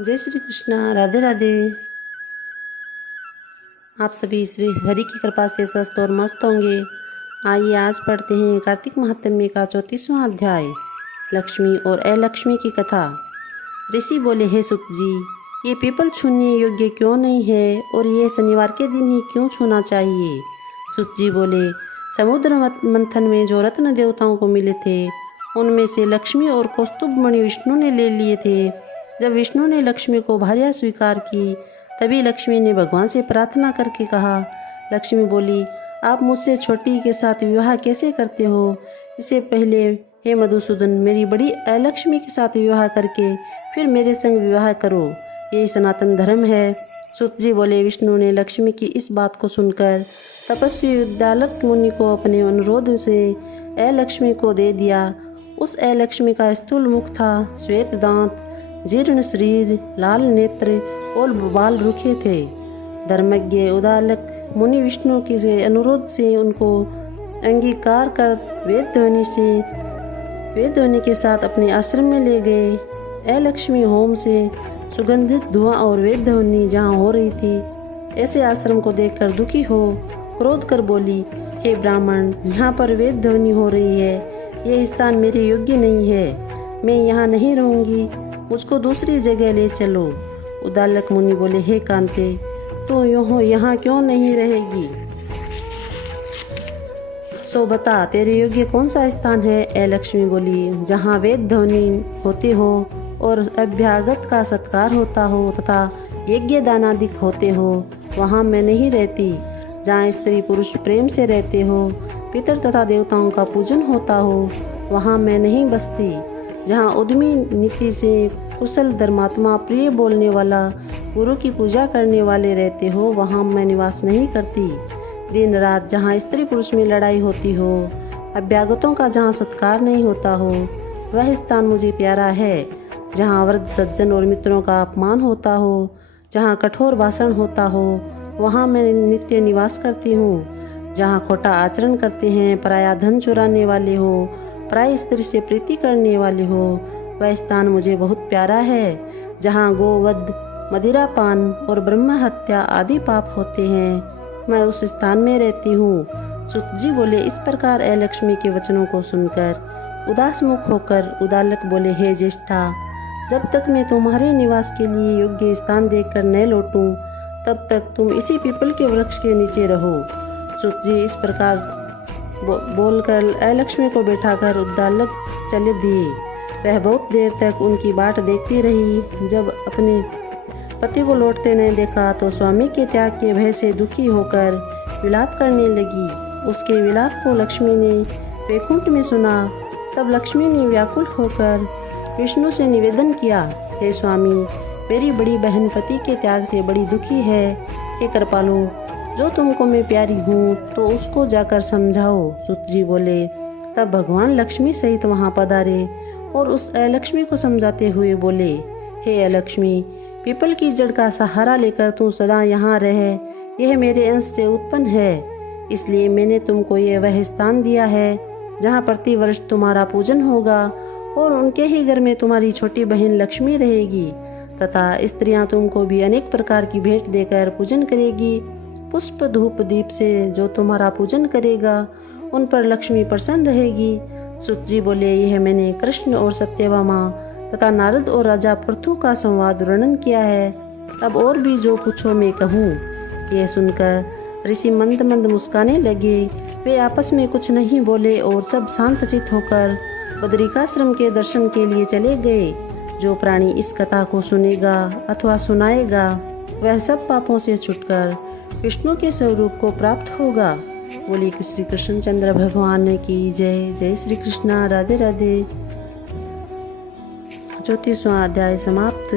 जय श्री कृष्णा। राधे राधे। आप सभी श्री हरि की कृपा से स्वस्थ और मस्त होंगे। आइए आज पढ़ते हैं कार्तिक महात्म्य का 34वां अध्याय, लक्ष्मी और अलक्ष्मी की कथा। ऋषि बोले, हे सुत जी, ये पीपल छूने योग्य क्यों नहीं है और ये शनिवार के दिन ही क्यों छूना चाहिए? सुत जी बोले, समुद्र मंथन में जो रत्न देवताओं को मिले थे उनमें से लक्ष्मी और कौस्तुभ मणि विष्णु ने ले लिए थे। जब विष्णु ने लक्ष्मी को भार्या स्वीकार की तभी लक्ष्मी ने भगवान से प्रार्थना करके कहा। लक्ष्मी बोली, आप मुझसे छोटी के साथ विवाह कैसे करते हो? इससे पहले हे मधुसूदन, मेरी बड़ी अलक्ष्मी के साथ विवाह करके फिर मेरे संग विवाह करो, यही सनातन धर्म है। सुत जी बोले, विष्णु ने लक्ष्मी की इस बात को सुनकर तपस्वी उद्दालक मुनि को अपने अनुरोध से अलक्ष्मी को दे दिया। उस अलक्ष्मी का स्थूल मुख था, श्वेत दांत, जीर्ण शरीर, लाल नेत्र और बाल रुखे थे। धर्मज्ञ उद्दालक मुनि विष्णु के से अनुरोध से उनको अंगीकार कर वेद ध्वनि के साथ अपने आश्रम में ले गए। अलक्ष्मी होम से सुगंधित धुआं और वेद ध्वनि जहाँ हो रही थी, ऐसे आश्रम को देखकर दुखी हो क्रोध कर बोली, हे ब्राह्मण, यहाँ पर वेद ध्वनि हो रही है, यह स्थान मेरे योग्य नहीं है, मैं यहाँ नहीं रहूँगी, मुझको दूसरी जगह ले चलो। उद्दालक मुनि बोले, हे कांते, तू यहाँ क्यों नहीं रहेगी? सो बता, तेरे योग्य कौन सा स्थान है? अलक्ष्मी बोली, जहाँ वेद ध्वनि होते हो और अभ्यागत का सत्कार होता हो तथा यज्ञ दानादिक होते हो, वहाँ मैं नहीं रहती। जहाँ स्त्री पुरुष प्रेम से रहते हो, पितर तथा देवताओं का पूजन होता हो, वहाँ मैं नहीं बसती। जहाँ उद्यमी नीति से कुशल धर्मात्मा प्रिय बोलने वाला गुरु की पूजा करने वाले रहते हो, वहाँ मैं निवास नहीं करती। दिन रात जहाँ स्त्री पुरुष में लड़ाई होती हो, अभ्यागतों का जहाँ सत्कार नहीं होता हो, वह स्थान मुझे प्यारा है। जहाँ वृद्ध सज्जन और मित्रों का अपमान होता हो, जहाँ कठोर भाषण होता हो, वहाँ मैं नित्य निवास करती हूँ। जहाँ खोटा आचरण करते हैं, पराया धन चुराने वाले हो, पराई स्त्री से प्रीति करने वाले हो, वह स्थान मुझे बहुत प्यारा है। जहाँ गोवध, मदिरापान और ब्रह्म हत्या आदि पाप होते हैं, मैं उस स्थान में रहती हूँ। सुत जी बोले, इस प्रकार अलक्ष्मी के वचनों को सुनकर उदास मुख होकर उद्दालक बोले, हे ज्येष्ठा, जब तक मैं तुम्हारे निवास के लिए योग्य स्थान देखकर न लौटूं, तब तक तुम इसी पीपल के वृक्ष के नीचे रहो। सुत जी इस प्रकार बोलकर अलक्ष्मी को बैठाकर उद्दालक चले दिए। वह बहुत देर तक उनकी बाट देखती रही। जब अपने पति को लौटते नहीं देखा तो स्वामी के त्याग के भय से दुखी होकर विलाप करने लगी। उसके विलाप को लक्ष्मी ने वैकुंठ में सुना। तब लक्ष्मी ने व्याकुल होकर विष्णु से निवेदन किया, हे स्वामी, मेरी बड़ी बहन पति के त्याग से बड़ी दुखी है। हे कृपालु, जो तुमको मैं प्यारी हूँ तो उसको जाकर समझाओ। सुत जी बोले, तब भगवान लक्ष्मी सहित वहाँ पधारे और उस अलक्ष्मी को समझाते हुए बोले, हे अलक्ष्मी, पीपल की जड़ का सहारा लेकर तू सदा यहाँ रहे, यह मेरे अंश से उत्पन्न है, इसलिए मैंने तुमको यह वह स्थान दिया है जहाँ प्रति वर्ष तुम्हारा पूजन होगा और उनके ही घर में तुम्हारी छोटी बहन लक्ष्मी रहेगी तथा स्त्रियाँ तुमको भी अनेक प्रकार की भेंट देकर पूजन करेगी। पुष्प धूप दीप से जो तुम्हारा पूजन करेगा उन पर लक्ष्मी प्रसन्न रहेगी। सुत जी बोले, यह मैंने कृष्ण और सत्यभामा तथा नारद और राजा पृथु का संवाद वर्णन किया है, अब और भी जो पूछो मैं कहूँ। यह सुनकर ऋषि मंद मंद मुस्काने लगे। वे आपस में कुछ नहीं बोले और सब शांतचित्त होकर बद्रिकाश्रम के दर्शन के लिए चले गए। जो प्राणी इस कथा को सुनेगा अथवा सुनाएगा, वह सब पापों से छुटकर विष्णु के स्वरूप को प्राप्त होगा। बोले कि श्री कृष्ण चंद्र भगवान की जय। जय श्री कृष्णा। राधे राधे। 34वां अध्याय समाप्त।